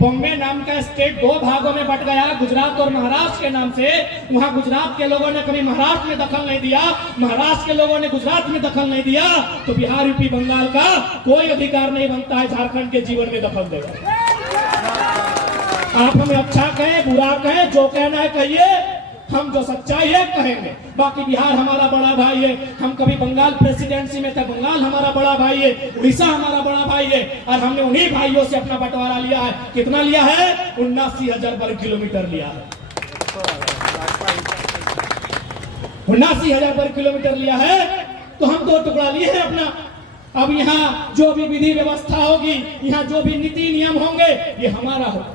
बॉम्बे नाम का स्टेट दो भागों में बट गया, गुजरात और महाराष्ट्र के नाम से। वहां गुजरात के लोगों ने कभी महाराष्ट्र में दखल नहीं दिया, महाराष्ट्र के लोगों ने गुजरात में दखल नहीं दिया, तो बिहार यूपी बंगाल का कोई अधिकार नहीं बनता है झारखंड के जीवन में दखल देगा। आप हमें अच्छा कहें बुरा कहें, जो कहना है कहिए, हम जो सच्चाई है कहेंगे। बाकी बिहार हमारा बड़ा भाई है, हम कभी बंगाल प्रेसिडेंसी में थे, बंगाल हमारा बड़ा भाई है, उड़ीसा हमारा बड़ा भाई है, और हमने उन्हीं भाइयों से अपना बंटवारा लिया है। कितना लिया है? 79,000 वर्ग किलोमीटर लिया है। 79,000 वर्ग किलोमीटर लिया है, तो हम 2 टुकड़ा लिए हैं अपना। अब यहाँ जो भी विधि व्यवस्था होगी, यहाँ जो भी नीति नियम होंगे, ये हमारा होगा।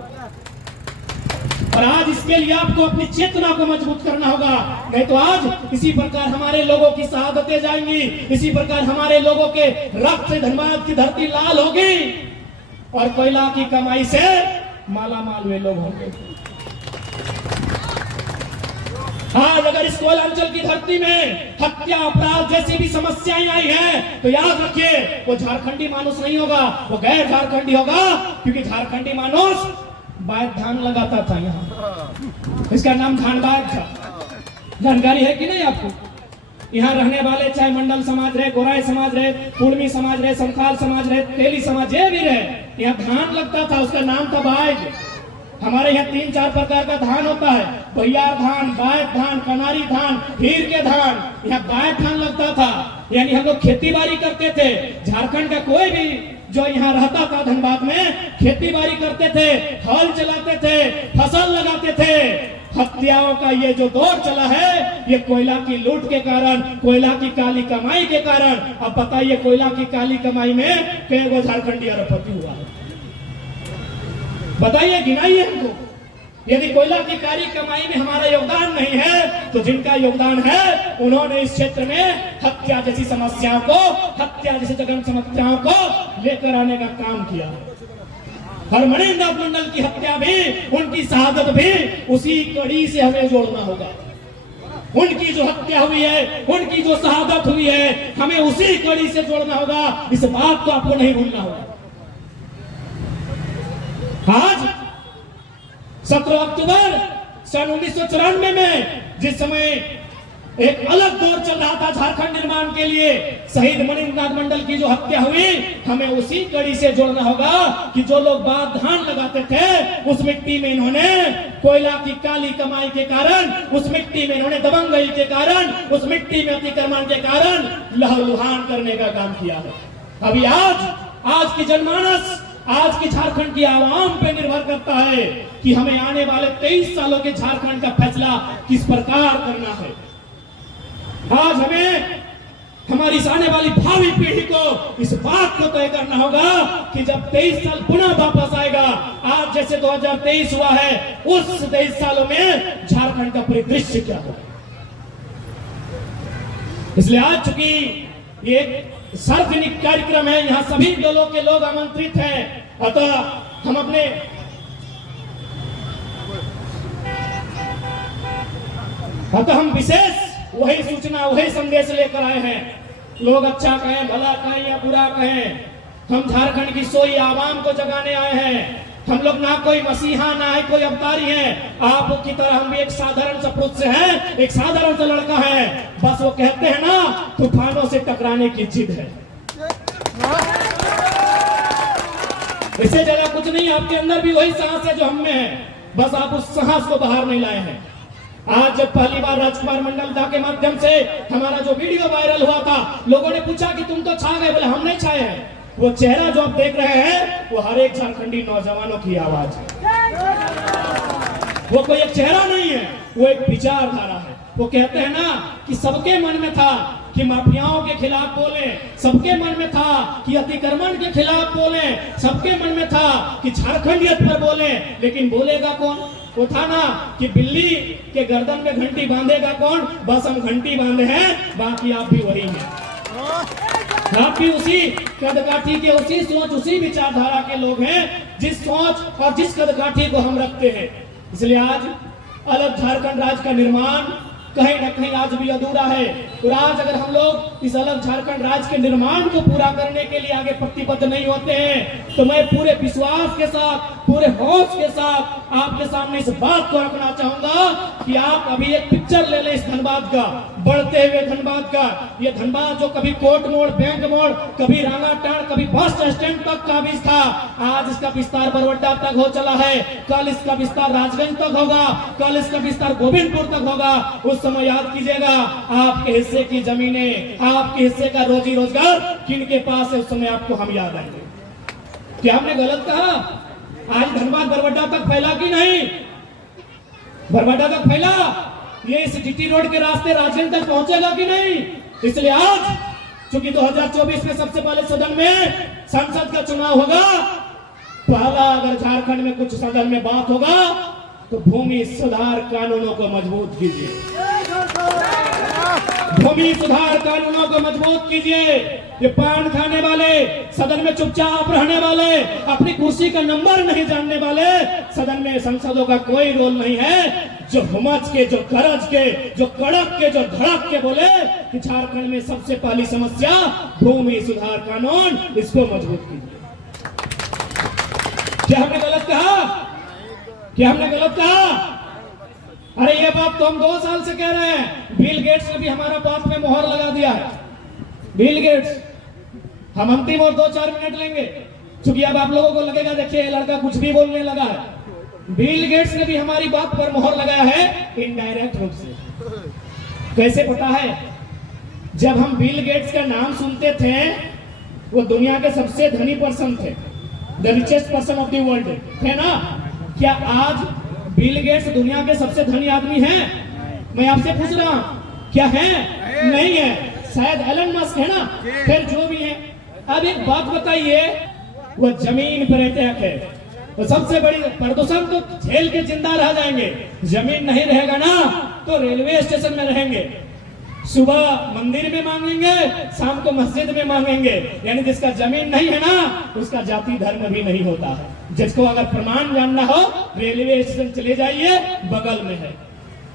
और आज इसके लिए आपको अपनी चेतना को मजबूत करना होगा, नहीं तो आज इसी प्रकार हमारे लोगों की शहादतें जाएंगी, इसी प्रकार हमारे लोगों के रक्त से धनबाद की धरती लाल होगी, और कोयला की कमाई से माला माल वे लोग होंगे। आज अगर इस कोयलांचल की धरती में हत्या अपराध जैसी भी समस्याएं आई हैं, तो याद रखिए वो झारखंडी मानुस नहीं होगा, वो गैर झारखंडी होगा, क्योंकि झारखंडी मानुस बात धान लगाता था यहाँ, इसका नाम धानबाद था। जानकारी है कि नहीं आपको? यहाँ रहने वाले चाहे मंडल समाज रहे, गोराई समाज रहे, कुड़मी समाज रहे, संथाल समाज रहे, तेली समाज ये भी रहे, यहाँ धान लगता था, उसका नाम था बायज। हमारे यहाँ 3-4 प्रकार का धान होता है, भैयार धान, बायत धान, कनारी धान, हीर के धान। यहाँ बायत धान लगता था, यानी हम लोग खेती बाड़ी करते थे। झारखंड का कोई भी जो यहाँ रहता था धनबाद में, खेती बाड़ी करते थे, हल चलाते थे, फसल लगाते थे। हत्याओं का ये जो दौर चला है, ये कोयला की लूट के कारण, कोयला की काली कमाई के कारण। अब बताइए कोयला की काली कमाई में कई गो झारखंडी अरबपति हुआ है? बताइए, गिनाइए हमको। यदि कोयला की काली कमाई में हमारा योगदान नहीं है, तो जिनका योगदान है उन्होंने इस क्षेत्र में हत्या जैसी समस्याओं को, हत्या जैसी जघन्य समस्याओं को लेकर आने का काम किया। हरमणिंद्र नाथ मंडल की हत्या भी, उनकी शहादत भी उसी कड़ी से हमें जोड़ना होगा। उनकी जो हत्या हुई है, उनकी जो शहादत हुई है, हमें उसी कड़ी से जोड़ना होगा। इस बात को आपको नहीं भूलना होगा। आज 17 अक्टूबर सन 1994 में जिस समय एक अलग दौर चल रहा था झारखंड निर्माण के लिए, शहीद मणिंद्र नाथ मंडल की जो हत्या हुई, हमें उसी कड़ी से जोड़ना होगा कि जो लोग बात धान लगाते थे, उस मिट्टी में इन्होंने कोयला की काली कमाई के कारण, उस मिट्टी में इन्होंने दबंगई के कारण, उस मिट्टी में अतिक्रमण के कारण लहूलुहान करने का काम किया है। अभी आज की जनमानस, आज की झारखंड की आवाम पे निर्भर करता है कि हमें आने वाले 23 सालों के झारखंड का फैसला किस प्रकार करना है। आज हमें हमारी आने वाली भावी पीढ़ी को इस बात को तय करना होगा कि जब 23 साल पुनः वापस आएगा, आज जैसे 2023 हुआ है, उस 23 सालों में झारखंड का परिदृश्य क्या होगा। इसलिए आज चूंकि ये सार्वजनिक कार्यक्रम है, यहाँ सभी दलों के लोग आमंत्रित हैं, अतः हम अपने विशेष वही सूचना, वही संदेश लेकर आए हैं। लोग अच्छा कहें, भला कहें या बुरा कहें, हम झारखंड की सोई आवाम को जगाने आए हैं। हम लोग ना कोई मसीहा, ना है कोई अवतारी है। आपकी तरह हम भी एक साधारण सा पुरुष से हैं, एक साधारण सा लड़का है। बस वो कहते हैं ना, तूफानों से टकराने की जिद है। इससे ज्यादा कुछ नहीं। आपके अंदर भी वही साहस है जो हम में है, बस आप उस साहस को बाहर नहीं लाए हैं। आज जब पहली बार राजकुमार मंडल दा के माध्यम से हमारा जो वीडियो वायरल हुआ था, लोगों ने पूछा कि तुम तो छा गए, बोले हम नहीं छाए हैं। वो चेहरा जो आप देख रहे हैं, वो हर एक झारखंडी नौजवानों की आवाज है। वो कोई एक चेहरा नहीं है, वो एक विचारधारा है। वो कहते हैं ना कि सबके मन में था कि माफियाओं के खिलाफ बोले, सबके मन में था कि अतिक्रमण के खिलाफ बोले, सबके मन में था कि झारखंडियत पर बोले, लेकिन बोलेगा कौन? वो था ना कि बिल्ली के गर्दन में घंटी बांधेगा कौन? बस हम घंटी बांधे हैं, बाकी आप भी वही हैं। आप भी उसी कदकाठी के, उसी सोच, उसी विचारधारा के लोग हैं, जिस सोच और जिस कदकाठी को हम रखते हैं। इसलिए आज अलग झारखंड राज्य का निर्माण कहीं न कहीं आज भी अधूरा है। और आज अगर हम लोग इस अलग झारखंड राज्य के निर्माण को पूरा करने के लिए आगे प्रतिबद्ध नहीं होते हैं, तो मैं पूरे विश्वास के साथ पूरे होश के साथ आपके सामने इस बात को रखना चाहूंगा कि आप अभी एक पिक्चर ले लें इस धनबाद का, बढ़ते हुए धनबाद का। ये धनबाद जो कभी कोर्ट मोड़, बैंक मोड़, कभी रांगाटाड़, कभी बस स्टैंड तक काबिज था, आज इसका विस्तार बरवड्डा तक हो चला है। कल इसका विस्तार राजगंज तक होगा, कल इसका विस्तार गोविंदपुर तक होगा। उस समय याद कीजिएगा आपके हिस्से की जमीनें, आपके हिस्से का रोजी रोजगार किनके पास है, उस समय आपको हम याद आएंगे। क्या हमने गलत कहा? आज धनबाद बरवड्डा तक फैला कि नहीं? बरवड्डा तक फैला, ये इस जीटी रोड के रास्ते राजगंज तक पहुंचेगा कि नहीं? इसलिए आज चूंकि 2024 में सबसे पहले सदन में संसद का चुनाव होगा, पहला अगर झारखंड में कुछ सदन में बात होगा तो भूमि सुधार कानूनों को मजबूत कीजिए, भूमि सुधार कानूनों को मजबूत कीजिए। ये पान खाने वाले, सदन में चुपचाप रहने वाले, अपनी कुर्सी का नंबर नहीं जानने वाले, सदन में सांसदों का कोई रोल नहीं है। जो हुमच के, जो गरज के, जो कड़क के, जो धड़क के बोले कि झारखंड में सबसे पहली समस्या भूमि सुधार कानून, इसको मजबूत कीजिए। क्या हमने गलत कहा? क्या हमने गलत कहा? अरे ये बात तो हम 2 साल से कह रहे हैं। बिल गेट्स ने भी हमारा बात में मोहर लगा दिया है। बिल गेट्स, हम अंतिम और 2-4 मिनट लेंगे, क्योंकि अब आप लोगों को लगेगा देखिए लड़का कुछ भी बोलने लगा है। बिल गेट्स ने भी हमारी बात पर मोहर लगाया है इनडायरेक्ट रूप से। कैसे पता है? जब हम बिल गेट्स का नाम सुनते थे, वो दुनिया के सबसे धनी पर्सन थे, the richest person of the world थे ना। क्या आज बिल गेट्स दुनिया के सबसे धनी आदमी हैं? मैं आपसे पूछ रहा हूं, क्या है? नहीं है। शायद एलन मस्क है ना, फिर जो भी है। अब एक बात बताइए, वो जमीन पर अटैक है, तो सबसे बड़ी प्रदूषण तो झेल के जिंदा रह जाएंगे। जमीन नहीं रहेगा ना तो रेलवे स्टेशन में रहेंगे, सुबह मंदिर में मांगेंगे, शाम को मस्जिद में मांगेंगे। यानी जिसका जमीन नहीं है ना, उसका जाति धर्म भी नहीं होता है। जिसको अगर प्रमाण जानना हो, रेलवे स्टेशन चले जाइए, बगल में है।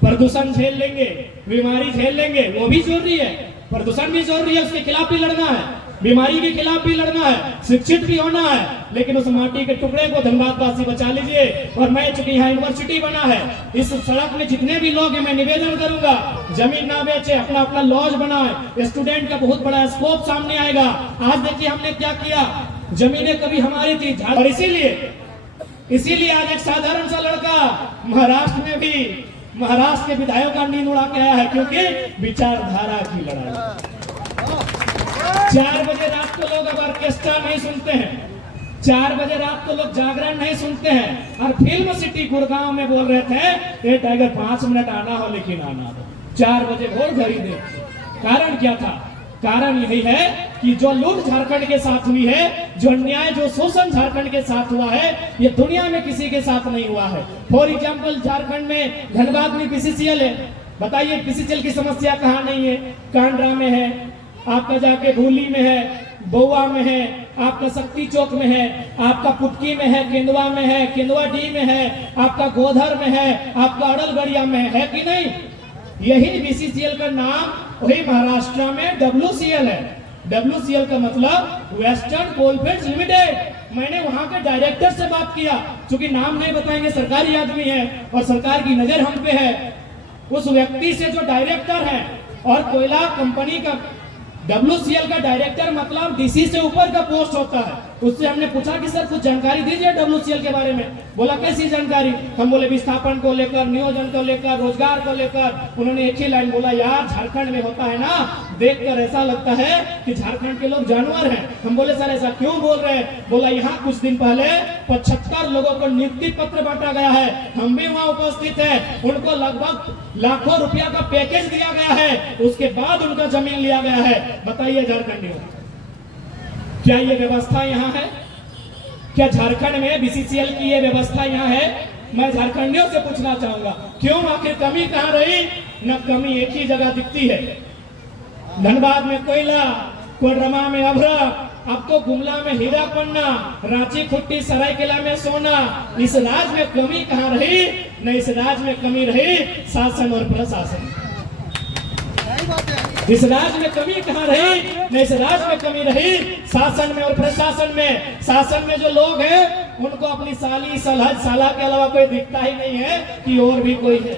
प्रदूषण झेल लेंगे, बीमारी झेल लेंगे, वो भी जरूरी है। प्रदूषण भी जरूरी है, उसके खिलाफ भी लड़ना है, बीमारी के खिलाफ भी लड़ना है, शिक्षित भी होना है। लेकिन उस माटी के टुकड़े को धनबाद वासी बचा लीजिए। और मैं चूंकि यहाँ यूनिवर्सिटी बना है, इस सड़क में जितने भी लोग हैं, मैं निवेदन करूंगा, जमीन ना बेचे, अपना अपना लॉज बनाए। स्टूडेंट का बहुत बड़ा स्कोप सामने आएगा। आज देखिए हमने क्या किया, जमीनें कभी हमारी थी, और इसीलिए आज एक साधारण सा लड़का महाराष्ट्र में भी महाराष्ट्र के विधायक का नींद उड़ा के आया है, क्योंकि विचारधारा की लड़ाई। 4 बजे रात को लोग अब ऑर्केस्ट्रा नहीं सुनते हैं, 4 बजे रात को लोग जागरण नहीं सुनते हैं। और फिल्म सिटी गुड़गांव में बोल रहे थे, ये टाइगर 5 मिनट आना हो लेकिन आना हो, 4 बजे भोर घड़ी दे। कारण क्या था? कारण यही है कि जो लूट झारखंड के साथ हुई है, जो अन्याय, जो शोषण झारखंड के साथ हुआ है, ये दुनिया में किसी के साथ नहीं हुआ है। फॉर एग्जाम्पल, झारखंड में धनबाद में बीसीसीएल है। बताइए बीसीसीएल की समस्या कहाँ नहीं है? कांड्रा में है, आपका जाके भूली में है, बउआ में है, आपका शक्ति चौक में है, आपका पुटकी में है, केंदुआ में है, केंदुआ डी में है, आपका गोधर में है, आपका अड़लगढ़िया में है कि नहीं? यही बीसीसीएल का नाम वही महाराष्ट्र में WCL है। WCL का मतलब वेस्टर्न कोलफील्ड्स लिमिटेड। मैंने वहां के डायरेक्टर से बात किया, क्योंकि नाम नहीं बताएंगे, सरकारी आदमी है और सरकार की नजर हम पे है। उस व्यक्ति से जो डायरेक्टर है, और कोयला कंपनी का WCL का डायरेक्टर मतलब डीसी से ऊपर का पोस्ट होता है। उससे हमने पूछा कि सर कुछ जानकारी दीजिए WCL के बारे में। बोला कैसी जानकारी? हम बोले विस्थापन को लेकर, नियोजन को लेकर, रोजगार को लेकर। उन्होंने एक ही लाइन बोला, यार झारखंड में होता है ना, देखकर ऐसा लगता है कि झारखंड के लोग जानवर हैं। हम बोले सर ऐसा क्यों बोल रहे हैं? बोला यहाँ कुछ दिन पहले 75 लोगों को नियुक्ति पत्र बांटा गया है, हम भी वहाँ उपस्थित है। उनको लगभग लाखों रुपया का पैकेज दिया गया है, उसके बाद उनका जमीन लिया गया है। बताइए झारखंड में क्या ये व्यवस्था यहाँ है? क्या झारखंड में बीसीसीएल की ये व्यवस्था यहाँ है? मैं झारखंडियों से पूछना चाहूंगा, क्यों? आखिर कमी कहाँ रही? न कमी एक ही जगह दिखती है, धनबाद में कोयला, कोडरमा में अभ्रा, अब तो गुमला में हीरा पन्ना, रांची खुट्टी सरायकेला में सोना। इस राज्य में कमी कहाँ रही? न इस राज्य में कमी रही शासन और प्रशासन। इस राज्य में कमी कहाँ रही? न इस राज्य में कमी रही शासन में और प्रशासन में। शासन में जो लोग हैं उनको अपनी साली सलहज साला के अलावा कोई दिखता ही नहीं है कि और भी कोई है,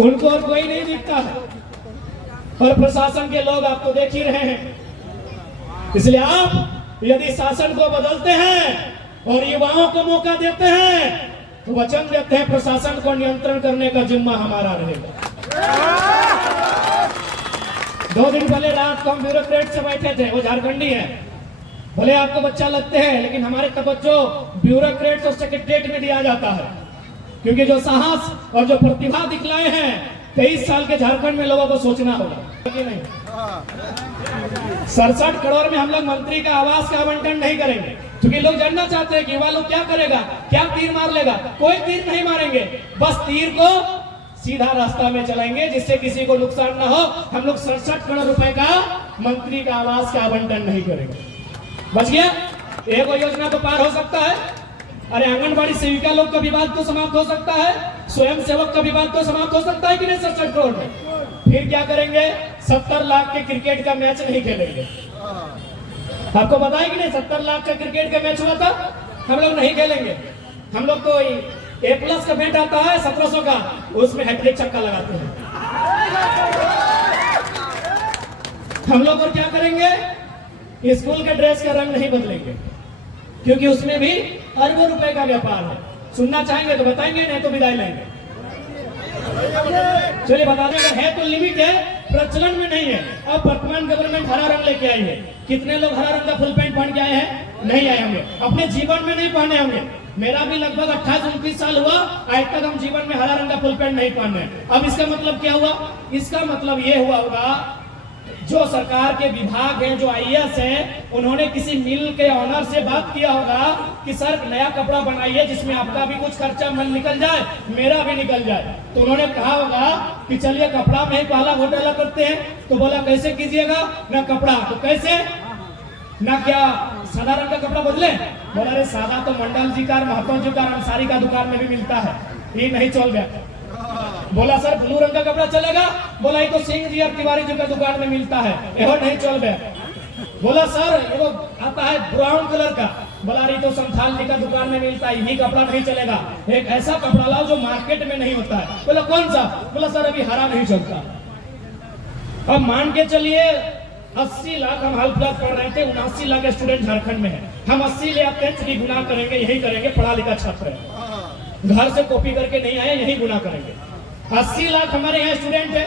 उनको और कोई नहीं दिखता है। और प्रशासन के लोग आप तो देख ही रहे हैं। इसलिए आप यदि शासन को बदलते हैं और युवाओं को मौका देते हैं तो वचन देते हैं प्रशासन को नियंत्रण करने का जिम्मा हमारा रहेगा। 2 दिन पहले रात को हम ब्यूरोक्रेट से बैठे थे, वो झारखंडी है। भले आपको बच्चा लगते हैं लेकिन हमारे तवज्जो ब्यूरोक्रेट और सेक्रेटरीट में दिया जाता है, क्योंकि जो साहस और जो प्रतिभा दिखलाए हैं 23 साल के झारखंड में लोगों को सोचना होगा कि नहीं। 67 करोड़ में हम लोग मंत्री का आवास का आवंटन नहीं करेंगे, क्योंकि लोग जानना चाहते हैं कि युवा लोग क्या करेगा, क्या तीर मार लेगा। कोई तीर नहीं मारेंगे, बस तीर को सीधा रास्ता में चलाएंगे जिससे किसी को नुकसान ना हो। हम लोग 67 करोड़ रुपए का मंत्री का आवास का आवंटन नहीं करेंगे। बच गया, एक योजना तो पार हो सकता है। अरे आंगनबाड़ी सेविका लोग का विवाद तो समाप्त हो सकता है, स्वयं सेवक का विवाद तो समाप्त हो सकता है कि नहीं 67 करोड़ में। फिर क्या करेंगे, 70 लाख के क्रिकेट का मैच नहीं खेलेंगे। आपको पता है कि नहीं 70 लाख का क्रिकेट का मैच हुआ था, हम लोग नहीं खेलेंगे। हम लोग तो A+ का बैट आता है 1700 का, उसमें हैट्रिक छक्का लगाते हैं। हम लोग और क्या करेंगे, स्कूल के ड्रेस का रंग नहीं बदलेंगे, क्योंकि उसमें भी अरबों रुपए का व्यापार है। सुनना चाहेंगे तो बताएंगे, नहीं तो विदाई लेंगे। चलिए बता देंगे, है तो लिमिट है, प्रचलन में नहीं है। अब वर्तमान गवर्नमेंट हरा रंग लेके आई है। कितने लोग हरा रंग का फुल पैंट पहन के आए हैं? नहीं आए होंगे, अपने जीवन में नहीं पहने होंगे। मेरा भी लगभग 28-29 साल हुआ, आज तक हम जीवन में हरा रंग का फुल पैंट नहीं पहने। अब इसका मतलब क्या हुआ? इसका मतलब ये हुआ होगा, जो सरकार के विभाग हैं, जो IAS हैं, उन्होंने किसी मिल के ऑनर से बात किया होगा कि सर नया कपड़ा बनाइए जिसमें आपका भी कुछ खर्चा मन निकल जाए, मेरा भी निकल जाए। तो उन्होंने कहा होगा कि चलिए कपड़ा में ही पहला घोटाला करते हैं। तो बोला कैसे कीजिएगा, ना कपड़ा तो कैसे, ना क्या सादा रंग का कपड़ा बदले। बोला अरे सादा तो मंडल जी का, महतो जी का, अंसारी का दुकान में भी मिलता है, ये नहीं चल गया। बोला सर ब्लू रंग का कपड़ा चलेगा। बोला ये तो सिंह जी और तिवारी जी का दुकान में मिलता है, यह नहीं चल गया। बोला सर वो आता है ब्राउन कलर का। बोला ये तो संथाल जी का दुकान में मिलता है, यही कपड़ा नहीं चलेगा, एक ऐसा कपड़ा लाओ जो मार्केट में नहीं होता है। बोला कौन सा? बोला सर अभी हरा नहीं चलता। अब मान के चलिए 80 लाख हम हाल फिलहाल पढ़ रहे थे, 79 लाख स्टूडेंट झारखंड में है। हम 80 ले आते हैं, चलिए गुना करेंगे, यही करेंगे, पढ़ा लिखा छात्र है, घर से कॉपी करके नहीं आए, यही गुना करेंगे। 80 लाख हमारे यहाँ स्टूडेंट है।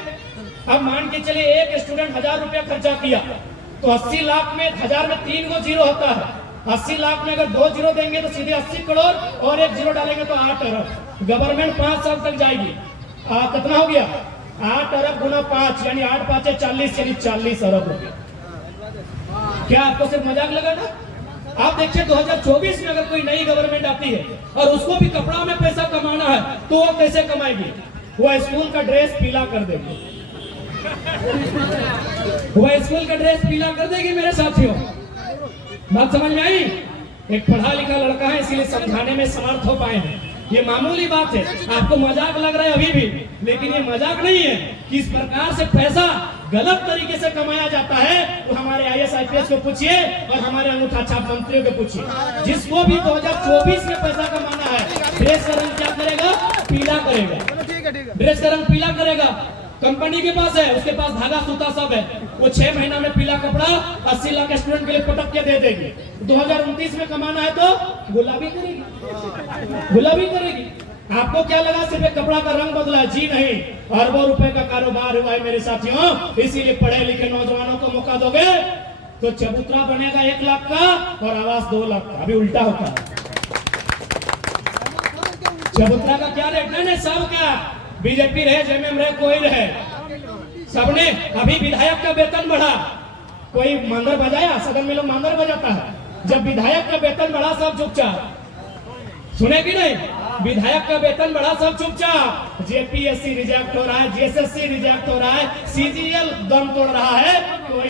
अब मान के चलिए एक स्टूडेंट 1000 रुपया खर्चा किया, तो 80 लाख में 1000 में 3 गो जीरो होता है। 80 लाख में अगर 2 जीरो देंगे तो सीधे 80 करोड़ और 1 जीरो डालेंगे तो 8 अरब। गवर्नमेंट 5 साल तक जाएगी। कितना हो गया? 8 अरब गुना 5 यानी 8 5 40, यानी 40 अरब रुपया। क्या आपको सिर्फ मजाक लगा था? आप देखिए 2024 में अगर कोई नई गवर्नमेंट आती है और उसको भी कपड़ा में पैसा कमाना है तो वो कैसे कमाएगी? वो स्कूल का ड्रेस पीला कर देगी, वो स्कूल का ड्रेस पीला कर देगी मेरे साथियों। बात समझ में आई? एक पढ़ा लिखा लड़का है, इसीलिए समझाने में समर्थ हो पाए हैं। ये मामूली बात है, आपको मजाक लग रहा है अभी भी, लेकिन ये मजाक नहीं है। किस प्रकार से पैसा गलत तरीके से कमाया जाता है तो हमारे IAS IPS को पूछिए और हमारे अंगूठा छाप मंत्रियों को पूछिए। जिसको भी 2024 में पैसा कमाना है, ड्रेस का रंग क्या करेगा? पीला करेगा। ड्रेस का रंग पीला करेगा। कंपनी के पास है, उसके पास धागा सूता सब है, वो 6 महीना में पीला कपड़ा 80 लाख स्टूडेंट के लिए पटक के दे देगी। 2029 में कमाना है तो गुलाबी करेगी, गुलाबी करेगी। आपको क्या लगा सिर्फ एक कपड़ा का रंग बदला? जी नहीं, अरबों रुपए का कारोबार हुआ है मेरे साथियों। इसीलिए पढ़े लिखे नौजवानों को मौका दोगे तो चबूतरा बनेगा 1 लाख का और आवास 2 लाख का। अभी उल्टा होता है। चबूतरा का क्या रेट? नहीं सब क्या, बीजेपी रहे, जेएमएम रहे, कोई रहे, सबने। अभी विधायक का वेतन बढ़ा, कोई मांदर बजाया? सदन में लोग मांदर बजाता है। जब विधायक का वेतन बढ़ा सब चुपचाप, सुने कि नहीं? विधायक का वेतन बढ़ा सब चुपचाप। JPSC रिजेक्ट हो रहा है, GSSC रिजेक्ट हो रहा है, CGL दम तोड़ रहा है।